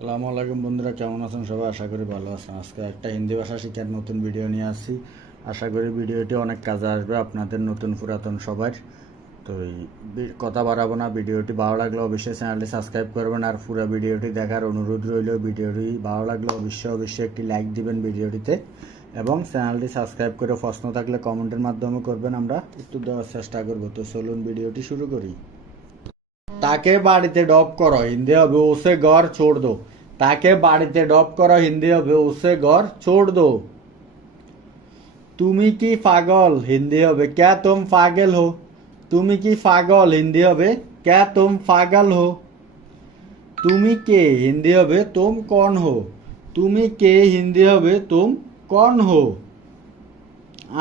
সালামু আলাইকুম বন্ধুরা, কেমন আছেন সবাই? আশা করি ভালো আছেন। আজকে একটা হিন্দি ভাষা শিখার নতুন ভিডিও নিয়ে আসছি। আশা করি ভিডিওটি অনেক কাজে আসবে আপনাদের নতুন পুরাতন সবার। তো কথা বাড়াবো না, ভিডিওটি ভালো লাগলে অবশ্যই চ্যানেলটি সাবস্ক্রাইব করবেন আর পুরো ভিডিওটি দেখার অনুরোধ রইল, ভিডিওটি ভালো লাগলে অবশ্যই অবশ্যই একটি লাইক দিবেন ভিডিওটিতে এবং চ্যানেলটি সাবস্ক্রাইব করে প্রশ্ন থাকলে কমেন্টের মাধ্যমে করবেন, আমরা উত্তর দেওয়ার চেষ্টা করব। তো চলুন ভিডিওটি শুরু করি। তাকে বাড়িতে ডপ করো, হিন্দি হবে ওসে ঘর ছোড় দো। তাকে বাড়িতে ডপ করো, হিন্দি হবে ওসে ঘর ছোড় দো। তুমি কি পাগল, হিন্দি হবে ক্যা তুম পাগল হো? তুমি কি পাগল, হিন্দি হবে ক্যা তুম পাগল হো? তুমি কে, হিন্দি হবে তুম কন হো? তুমি কে, হিন্দি হবে তুম কন হো?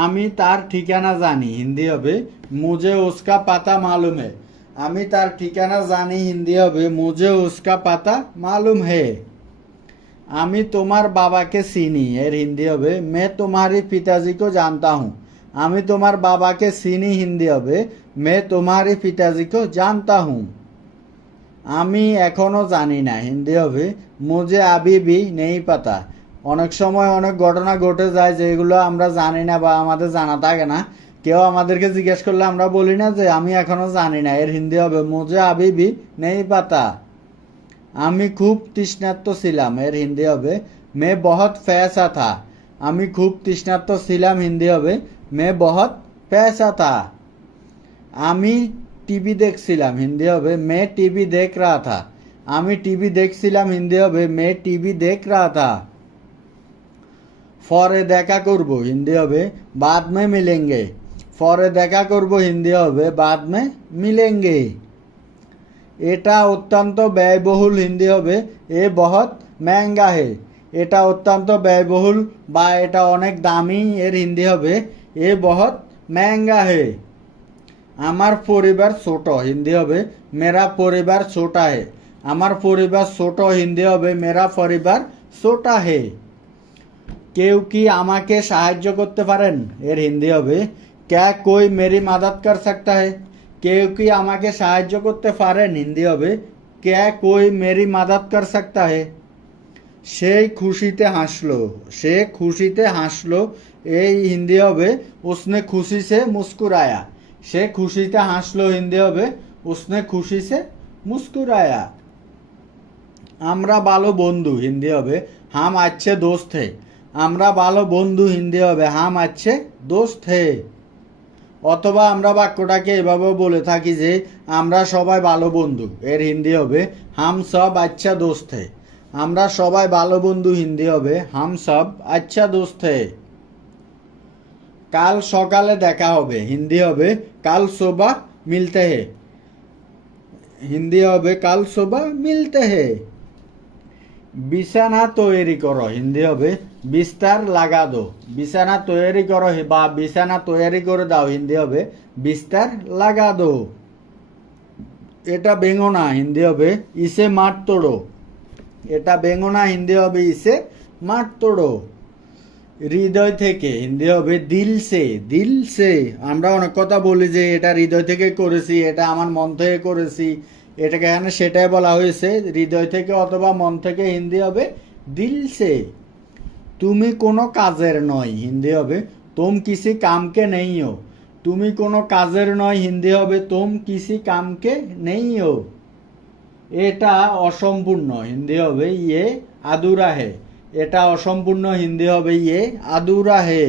আমি তার ঠিকানা জানি, হিন্দি হবে মুঝে উসকা পাতা মালুম है আমি তার ঠিকানা জানি, হিন্দি হবে। মুঝে উস্কা পাতা মালুম হে। আমি তোমার বাবাকে চিনি, এর হিন্দি হবে। মে তোমারি পিতাজিকে জানতা হুঁ। আমি তোমার বাবাকে চিনি, হিন্দি হবে। মে তোমারি পিতাজিকে জানতা হুঁ। আমি এখনও জানি না, হিন্দি হবে। মুজে আবিবি নেই পাতা। অনেক সময় অনেক ঘটনা ঘটে যায়, যেগুলো আমরা জানি না বা আমাদের জানা থাকে না। কেউ আমাদেরকে জিজ্ঞেস করলে আমরা বলি না যে আমি এখনও জানি না, এর হিন্দি হবে মুঝে আবি বি নেই পাতা আমি খুব তৃষ্ণার্ত ছিলাম, এর হিন্দি হবে মে বহুত ফ্যাসা থা আমি খুব তৃষ্ণার্ত ছিলাম, হিন্দি হবে মে বহুত ফ্যাসা থা আমি টিভি দেখছিলাম, হিন্দি হবে মে টিভি দেখ রা থা আমি টিভি দেখছিলাম, হিন্দি হবে মে টিভি দেখ রা থা ফরে দেখা করব, হিন্দি হবে বাদ মে মিলেঙ্গে ফরে দেখা করব হিন্দি হবে, বাদ মে মিলেঙ্গে। এটা অত্যন্ত ব্যয়বহুল হিন্দি হবে, এ বহুত ম্যাঙ্গা হে। এটা অত্যন্ত ব্যয়বহুল বা এটা অনেক দামি এর হিন্দি হবে, এ বহুত ম্যাঙ্গা হে। আমার পরিবার ছোট, হিন্দি হবে, মেরা পরিবার ছোটা হে। আমার পরিবার ছোট, হিন্দি হবে, মেরা পরিবার ছোটা হে। কেউ কি আমাকে সাহায্য করতে পারেন? এর হিন্দি হবে ক্যা কই মেরি মাদাত কর সকতা হে কেউ কি আমাকে সাহায্য করতে পারেন হিন্দি হবে ক্যা কই মেরি মাদাত কর সকতা হে সেই খুশিতে হাসলো, সে খুশিতে হাসলো। এই হিন্দি হবে উসনে খুশি সে মুস্কুরায়া সে খুশিতে হাসলো হিন্দি হবে উসনে সে মুস্কুরায়া আমরা ভালো বন্ধু হিন্দি হবে হাম আচ্ছে দোস্ত হে। আমরা ভালো বন্ধু হিন্দি হবে হাম আচ্ছে দোস্ত হে। অথবা আমরা বাক্যটাকে এভাবেও বলে থাকি যে, আমরা সবাই ভালো বন্ধু। এর হিন্দি হবে, হাম সব আচ্ছা দোস্ত। আমরা সবাই ভালো বন্ধু হিন্দি হবে, হাম সব আচ্ছা দোস্ত। হে কাল সকালে দেখা হবে। হিন্দি হবে, কাল সোবা মিলতে হে। হিন্দি হবে, কাল সোবা মিলতে হে। বিছানা তৈরি করো। হিন্দি হবে বিস্তার লাগা দো বিছানা তৈরি করো বা বিছানা তৈরি করে দাও, হিন্দি হবে, বিস্তার লাগা দো এটা বেঙ্গনা হিন্দি হবে, ইসে মাঠ তোড়ো। এটা বেঙ্গনা হিন্দি হবে, ইসে মাঠ তোড়ো। হৃদয় থেকে, হিন্দি হবে, দিল সে দিল সে। আমরা অনেক কথা বলি যে, এটা হৃদয় থেকে করেছি, এটা আমার মন থেকে করেছি। এটাকে এখানে সেটাই বলা হয়েছে, হৃদয় থেকে অথবা মন থেকে হিন্দি হবে, দিল সে। তুমি কোনো কাজের নয়, হিন্দি হবে, তুম কিসি কামকে নেই হো তুমি কোনো কাজের নয়, হিন্দি হবে, তুম কিসি কামকে নেই হো এটা অসম্পূর্ণ, হিন্দি হবে ইয়ে আদুরা হে। এটা অসম্পূর্ণ, হিন্দি হবে ইয়ে আদুরা হে।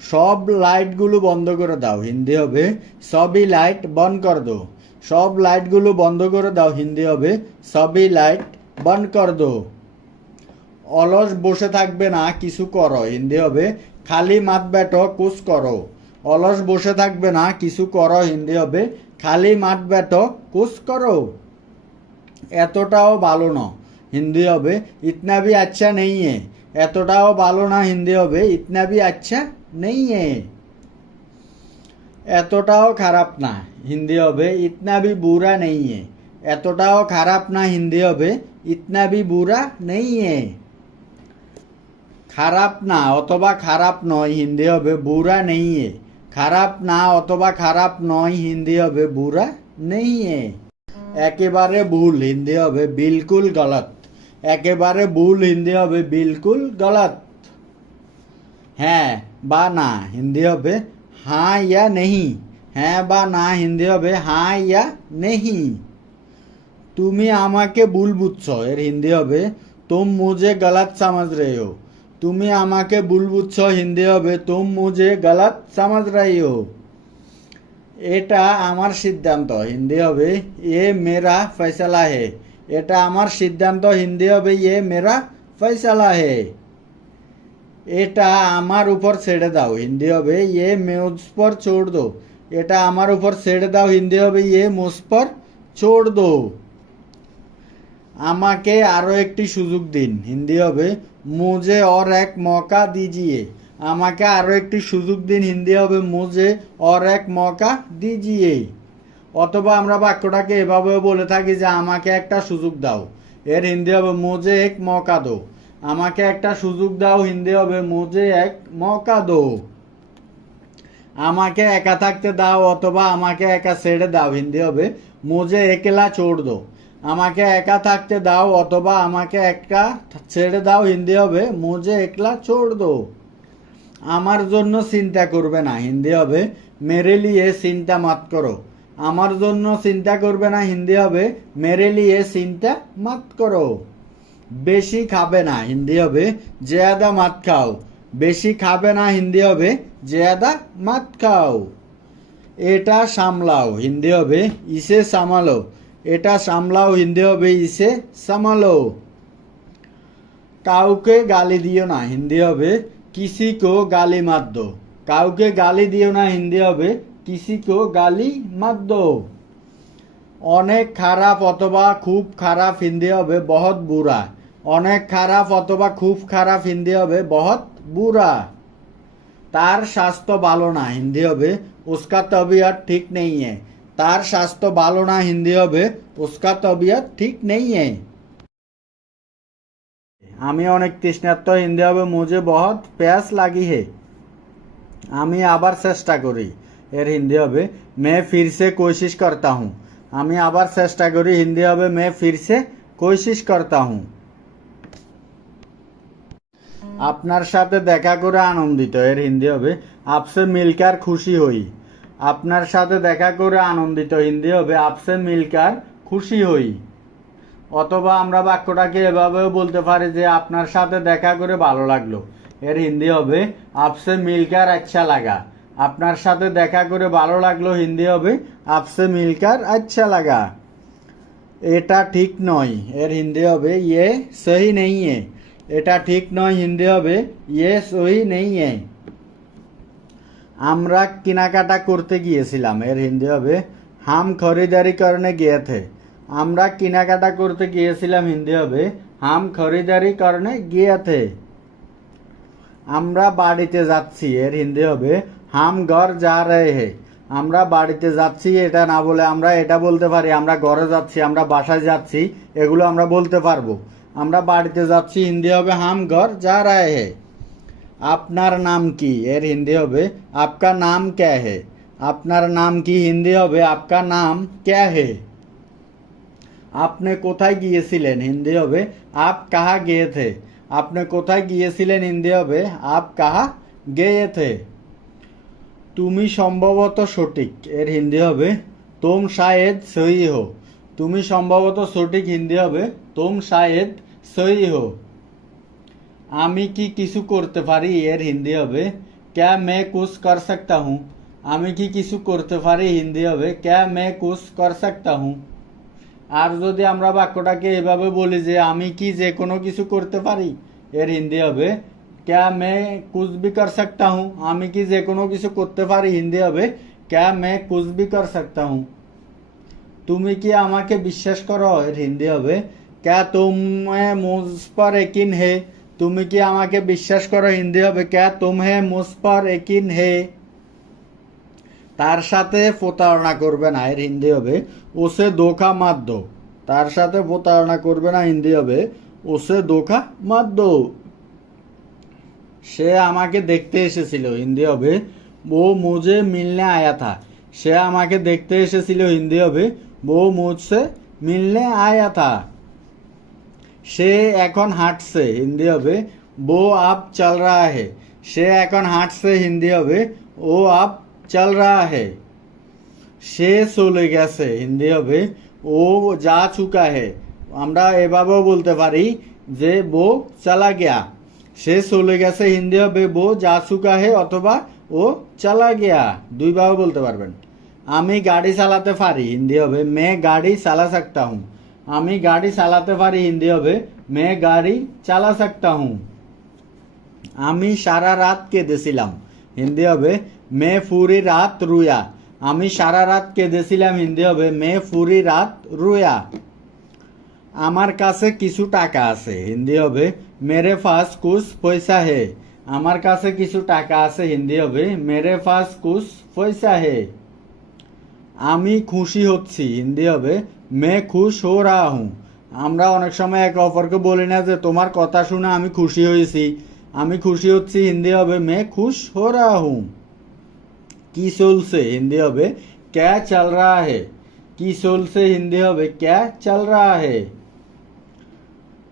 সব লাইটগুলো বন্ধ করে দাও, হিন্দি হবে, সবই লাইট বন্ধ কর দো। সব লাইটগুলো বন্ধ করে দাও, হিন্দি হবে, সবই লাইট বন্ধ কর দো। অলস বসে থাকবে না, কিছু করো। হিন্দি হবে, খালি মাত বেটো কুচ করো। অলস বসে থাকবে না, কিছু করো। হিন্দি হবে, খালি মাত বেটো কুচ করো। এতটাও ভালো না। হিন্দি হবে, ইতনা ভি আচ্ছা নেই এতটাও ভালো না, হিন্দি হবে, ইতনা ভি আচ্ছা নেই এতটাও খারাপ না। হিন্দি হবে, ইতনা ভি বুরা নেই এতটাও খারাপ না, হিন্দি হবে, ইতনা ভি বুরা নেই খারাপ না, অথবা খারাপ নয়, হিন্দি হবে বুরা নেই খারাপ না, অথবা খারাপ নয়, হিন্দি হবে বুরা নেই একেবারে ভুল, হিন্দি হবে বিলকুল গলত। একেবারে ভুল, হিন্দি হবে বিলকুল গলত। হ্যাঁ বা না, হিন্দি হবে হ্যাঁ ইয়া নেহি। হ্যাঁ বা না, হিন্দি হবে হ্যাঁ ইয়া নেহি। তুমি আমাকে ভুল বুঝছ, এর হিন্দি হবে, তুম মুঝে গলত সমাজ রে হো তুমি আমাকে ভুল বুঝছ হিন্দি হবে, তুম মুঝে গলত সমাজ হো। এটা আমার সিদ্ধান্ত, হিন্দি হবে, এ মেরা ফয়সালা হে। এটা আমার সিদ্ধান্ত, হিন্দি হবে, এ মেরা ফয়সালা হে। এটা আমার উপর ছেড়ে দাও, হিন্দি হবে, এ মুঝ পর ছোড় দো। এটা আমার উপর ছেড়ে দাও, হিন্দি হবে, এ মুঝ পর ছোড় দো। আমাকে আরও একটি সুযোগ দিন, হিন্দি হবে মুঝে और এক মৌকা দিজিয়ে আমাকে আরো একটি সুযোগ দিন হিন্দি হবে মুঝে और এক মৌকা দিজিয়ে অথবা আমরা বাক্যটাকে এভাবেও বলে থাকি যে আমাকে একটা সুযোগ দাও এর হিন্দি হবে মুঝে এক মৌকা দো আমাকে একটা সুযোগ দাও হিন্দি হবে মুঝে এক মৌকা দো আমাকে একা থাকতে দাও অথবা আমাকে একা ছেড়ে দাও হিন্দি হবে মুঝে একলা ছোড় দো আমাকে একা থাকতে দাও অথবা আমাকে একা ছেড়ে দাও, হিন্দি হবে, মুঝে একলা ছোড় দো। আমার জন্য চিন্তা করবে না, হিন্দি হবে, মেরে লিয়ে চিন্তা মাত করো। আমার জন্য চিন্তা করবে না, হিন্দি হবে, মেরে লিয়ে চিন্তা মাত করো। বেশি খাবে না, হিন্দি হবে, জেয়াদা মাত খাও। বেশি খাবে না, হিন্দি হবে, জেয়াদা মাত খাও। এটা সামলাও, হিন্দি হবে, ইসে সামালো। এটা সামলাও হিন্দি হবে ইসে সামালো কাউকে গালি দিও না, হিন্দি হবে কিসি কো গালি মাত দো কাউকে গালি দিও না, হিন্দি হবে কিসি কো গালি মাত দো অনেক খারাপ অথবা খুব খারাপ, হিন্দি হবে, বহুত বুড়া। অনেক খারাপ অথবা খুব খারাপ, হিন্দি হবে, বহুত বুড়া। তার স্বাস্থ্য ভালো না, হিন্দি হবে, উসকা তবিয়ত ঠিক নেই है তার স্বাস্থ্য ভালো না, হিন্দি হবে। উসকা তবিয়ত ঠিক নেই আমি অনেক তৃষ্ণার্ত, হিন্দি হবে মুঝে বহুত প্যাস লাগি হে। আমি আবার চেষ্টা করি, এর হিন্দি হবে, মে ফির সে কোশিশ করতা হুঁ। আমি আবার চেষ্টা করি, হিন্দি হবে, মে ফির সে কোশিশ করতা হুঁ। আপনার সাথে দেখা করে আনন্দিত, এর হিন্দি হবে, আপসে মিলকার খুশি হই। আপনার সাথে দেখা করে আনন্দিত হিন্দি হবে আপসে মিলকার খুশি হই। অথবা আমরা বাক্যটাকে এভাবেও বলতে পারি যে, আপনার সাথে দেখা করে ভালো লাগল। এর হিন্দি হবে আপসে মিলকার আচ্ছা লাগা। আপনার সাথে দেখা করে ভালো লাগল, হিন্দি হবে আপসে মিলকার আচ্ছা লাগা। এটা ঠিক নয়। এর হিন্দি হবে ইয়ে সহি নেই এটা ঠিক নয়, হিন্দি হবে ইয়ে সহি নেই আমরা কেনাকাটা করতে গিয়েছিলাম, এর হিন্দি হবে, হাম খরিদারি করনে গিয়ে থে। আমরা কেনাকাটা করতে গিয়েছিলাম, হিন্দি হবে, হাম খরিদারি করনে গিয়ে থে। আমরা বাড়িতে যাচ্ছি, এর হিন্দি হবে, হাম ঘর যা রে হে। আমরা বাড়িতে যাচ্ছি, এটা না বলে আমরা এটা বলতে পারি, আমরা ঘরে যাচ্ছি, আমরা বাসায় যাচ্ছি, এগুলো আমরা বলতে পারব। আমরা বাড়িতে যাচ্ছি, হিন্দি হবে, হাম ঘর যা রহে হে। আপনার নাম কি? এর হিন্দি হবে, আপকা নাম ক্যা হে? আপনার নাম কি হিন্দি হবে, আপকা নাম ক্যা হে? আপনি কোথায় গিয়েছিলেন? হিন্দি হবে, আপ কাহা গিয়ে থে? আপনি কোথায় গিয়েছিলেন? হিন্দি হবে, আপ কাহা গেয়ে থে? তুমি সম্ভবত সঠিক। এর হিন্দি হবে, তোম শায়েদ সহি হো। তুমি সম্ভবত সঠিক। হিন্দি হবে, তোম শায়েদ সহি হো। আমি কি কিছু করতে পারি? এর হিন্দি হবে, ক্যা মে কুছ কর সকতা হুঁ? আমি কি কিছু করতে পারি? হিন্দি হবে, ক্যা মে কুছ কর সকতা হুঁ? আর যদি আমরা বাক্যটাকে এভাবে বলি যে, আমি কি যে কোনো কিছু করতে পারি? এর হিন্দি হবে, ক্যা মে কুছ ভি কর সকতা হুঁ? আমি কি যে কোনো কিছু করতে পারি? হিন্দি হবে, ক্যা মে কুছ ভি কর সকতা হুঁ? তুমি কি আমাকে বিশ্বাস করো? এর হিন্দি হবে, ক্যা তুমি মুঝ পর একিন হে? তুমি কি আমাকে বিশ্বাস করো হিন্দি হবে ক্যা তুমহে মুঝ পর একিন হে। তার সাথে প্রতারণা করবে না, এর হিন্দি হবে, ওসে দোকা মাত দো। তার সাথে প্রতারণা করবে না, হিন্দি হবে, ওসে দোকা মাত দো। সে আমাকে দেখতে এসেছিল, হিন্দি হবে, ও মুজে মিলনে আয়া থা। সে আমাকে দেখতে এসেছিল, হিন্দি হবে, ও মুঝসে মিলনে আয়া থা। সে এখন হাঁটছে, হিন্দি হবে, বো আপ চল রা হে সে এখন হাঁটছে, হিন্দি হবে, ও আপ চল রা হে সে চলে গেছে, হিন্দি হবে, ও যা চুকা হে আমরা এভাবেও বলতে পারি যে, বো চালা গিয়া। সে চলে গেছে, হিন্দি হবে, বো যা চুকা হে অথবা ও চালা গিয়া। দুইভাবে বলতে পারবেন। আমি গাড়ি চালাতে পারি, হিন্দি হবে, মে গাড়ি চালা সকতা হুম। आमी गाड़ी चलाते पारी हिंदी अबे मैं गाड़ी चला सकता हूँ आमी सारा रात के देसीलाम हिंदी अबे मैं पूरी रात रुया आमी सारा रात के देसीलाम हिंदी अबे मैं पूरी रात रुया आमर कासे किसू टाका आसे हिंदी अबे मेरे पास कुछ पैसा है आमर कासे किसू टाका आसे हिंदी अबे मेरे पास कुछ पैसा है आमी खुशी होती हिंदी अबे মে খুশ হো রা হুঁ আমরা অনেক সময় একে অপরকে বলি না যে, তোমার কথা শুনে আমি খুশি হয়েছি। আমি খুশি হচ্ছি, হিন্দি হবে মে খুশ হো রা হুঁ কি চলছে? হিন্দি হবে ক্যা চল রা হে কি চলছে? হিন্দি হবে ক্যা চল রা হে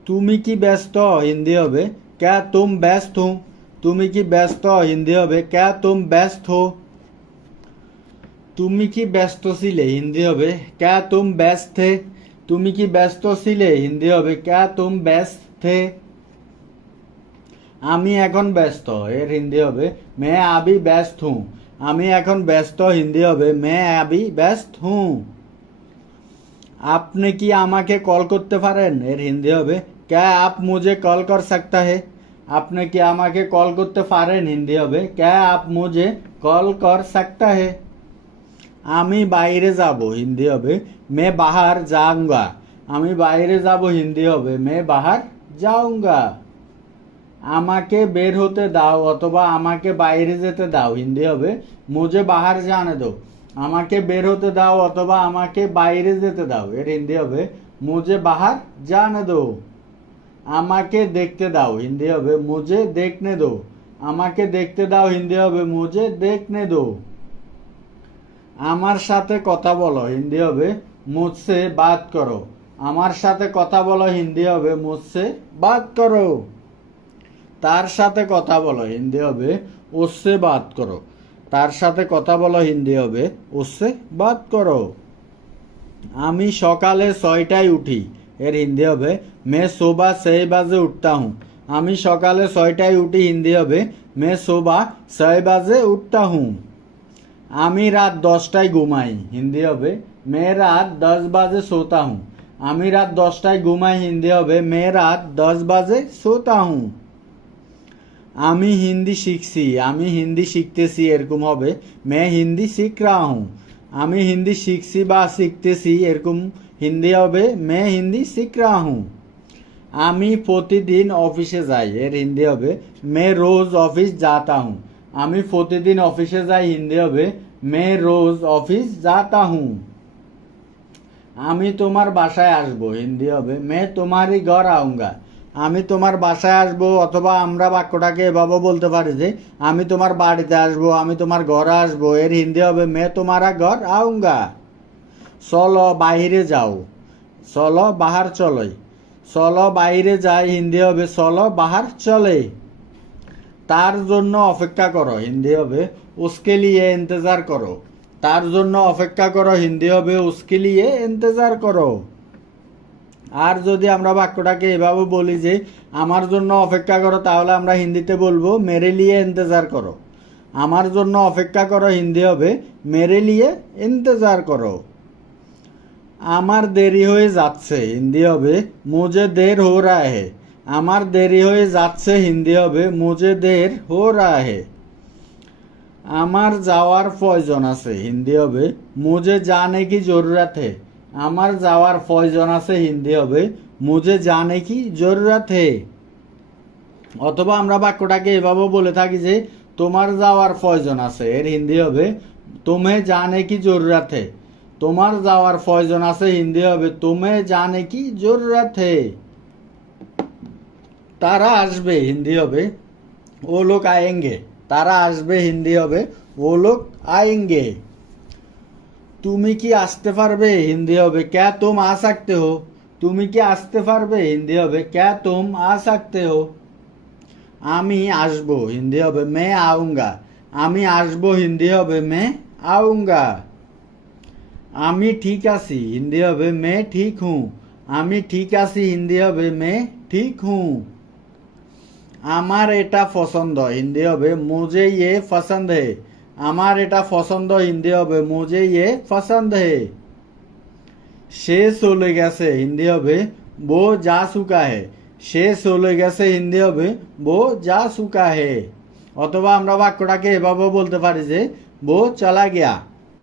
তুমি কি ব্যস্ত? হিন্দি হবে ক্যা তুম ব্যস্ত? হো তুমি কি ব্যস্ত? হিন্দি হবে ক্যা তুম ব্যস্ত? হো তুমি কি ব্যস্ত ছিলে, হিন্দি হবে? ক্যা তুম ব্যস্ত? থে তুমি কি ব্যস্ত ছিলে, হিন্দি হবে? ক্যা তুম ব্যস্ত? থে আমি এখন ব্যস্ত, এর হিন্দি হবে, মে আবি ব্যস্ত হুঁ আমি এখন ব্যস্ত, হিন্দি হবে, মে আবি ব্যস্ত হুঁ আপনি কি আমাকে কল করতে পারেন? এর হিন্দি হবে, ক্যা আপ মুজে কল কর সকতা হে? আপনি কি আমাকে কল করতে পারেন? হিন্দি হবে, ক্যা আপ মুজে কল কর সকতা হে? আমি বাইরে যাব, হিন্দি হবে, মে বাহার যাউঙ্গা আমি বাইরে যাব, হিন্দি হবে, মে বাহার যাউঙ্গা আমাকে বের হতে দাও, অথবা আমাকে বাইরে যেতে দাও, হিন্দি হবে, মুঝে বাহার জানে দো। আমাকে বের হতে দাও, অথবা আমাকে বাইরে যেতে দাও, এর হিন্দি হবে, মুঝে বাহার জানে দো। আমাকে দেখতে দাও, হিন্দি হবে, মুঝে দেখনে দো। আমাকে দেখতে দাও, হিন্দি হবে, মুঝে দেখনে দো। আমার সাথে কথা বলো, হিন্দি হবে মুঝসে বাত করো। আমার সাথে কথা বলো, হিন্দি হবে মুঝসে বাত করো। তার সাথে কথা বলো, হিন্দি হবে ওসে বাত করো। তার সাথে কথা বলো, হিন্দি হবে ওসে বাত করো। আমি সকালে ছয়টায় উঠি, এর হিন্দি হবে, মে সোবা সেই বাজে উঠতা হুঁ আমি সকালে ছয়টায় উঠি, হিন্দি হবে, মে সোবা ছয় বাজে উঠতা হুঁ আমি রাত দশটায় ঘুমাই, হিন্দি হবে। মে রাত দশ বাজে সোতা হুঁ আমি রাত দশটায় ঘুমাই, হিন্দি হবে। মে রাত দশ বাজে সোতা হুঁ আমি হিন্দি শিখছি, আমি হিন্দি শিখতেছি, এরকম হবে। মে হিন্দি শিখ রা হুঁ আমি হিন্দি শিখছি বা শিখতেছি, এরকম হিন্দি হবে। মে হিন্দি শিখ রা হুঁ আমি প্রতিদিন অফিসে যাই, এর হিন্দি হবে। মে রোজ অফিস যাতা হুঁ আমি প্রতিদিন অফিসে যাই, হিন্দি হবে। মে রোজ অফিস যাতা আমি তোমার বাসায় আসব, হিন্দি হবে। মে তোমারই ঘর আউঙ্গা। আমি তোমার বাসায় আসব, অথবা আমরা বাক্যটাকে এভাবে বলতে পারি যে, আমি তোমার বাড়িতে আসব, আমি তোমার ঘরে আসব। এর হিন্দি হবে, মে তোমারা ঘর আউঙ্গা। চলো বাহিরে যাও। চলো বাহার চলোই চলো বাইরে যাই, হিন্দি হবে, চলো বাহার চলে। তার জন্য অপেক্ষা করো, হিন্দি হবে উসকে লিয়ে ইন্তজার করো। তার জন্য অপেক্ষা করো, হিন্দি হবে উসকে লিয়ে ইন্তজার করো। আর যদি আমরা বাক্যটাকে এভাবে বলি যে আমার জন্য অপেক্ষা করো, তাহলে আমরা হিন্দিতে বলব মেরে লিয়ে ইন্তজার করো। আমার জন্য অপেক্ষা করো, হিন্দি হবে মেরে লিয়ে ইন্তজার করো। আমার দেরি হয়ে যাচ্ছে, হিন্দি হবে মুঝে দের হো রা আমার দেরি হয়ে যাচ্ছে, হিন্দি হবে। মুজে দের হো রা হে। আমার যাওয়ার প্রয়োজন আছে, হিন্দি হবে। মুজে জানে কি জরুরত হে? আমার যাওয়ার প্রয়োজন আছে, হিন্দি হবে। মুজে জানে কি জরুরত হে? অথবা আমরা বাক্যটাকে এভাবে বলে থাকি যে, তোমার যাওয়ার প্রয়োজন আছে, এর হিন্দি হবে। তুমি জানে কি জরুরত হে? তোমার যাওয়ার প্রয়োজন আছে, হিন্দি হবে। তুমি জানে কি জরুরত হে? तारा आसबे हिंदी हो वो लोग आएँगे। तारा आसबे हिंदी हो वो लोग आएँगे। तुम्हें कि आसते पारे हिंदी हो क्या तुम आ सकते हो? तुम्हें कि आसते पारे हिंदी हो क्या तुम आ सकते हो? आमी आसब हिंदी हो मैं आऊँगा। आमी आसब हिंदी हो मैं आऊँगा। आमी ठीक आसी हिंदी हो मैं ठीक हूँ। आमी ठीक आसी हिंदी हो मैं ठीक हूँ। আমার এটা পছন্দ, হিন্দি হবে মুঝে ইয়ে পছন্দ। হে আমার এটা পছন্দ, হিন্দি হবে মুঝে ইয়ে পছন্দ। হে সে চলে গেছে, হিন্দি হবে বো যা চুকা হে সে চলে গেছে, হিন্দি হবে বো যা চুকা হে অথবা আমরা বাক্যটাকে এভাবেও বলতে পারি যে, বো চলা গিয়া।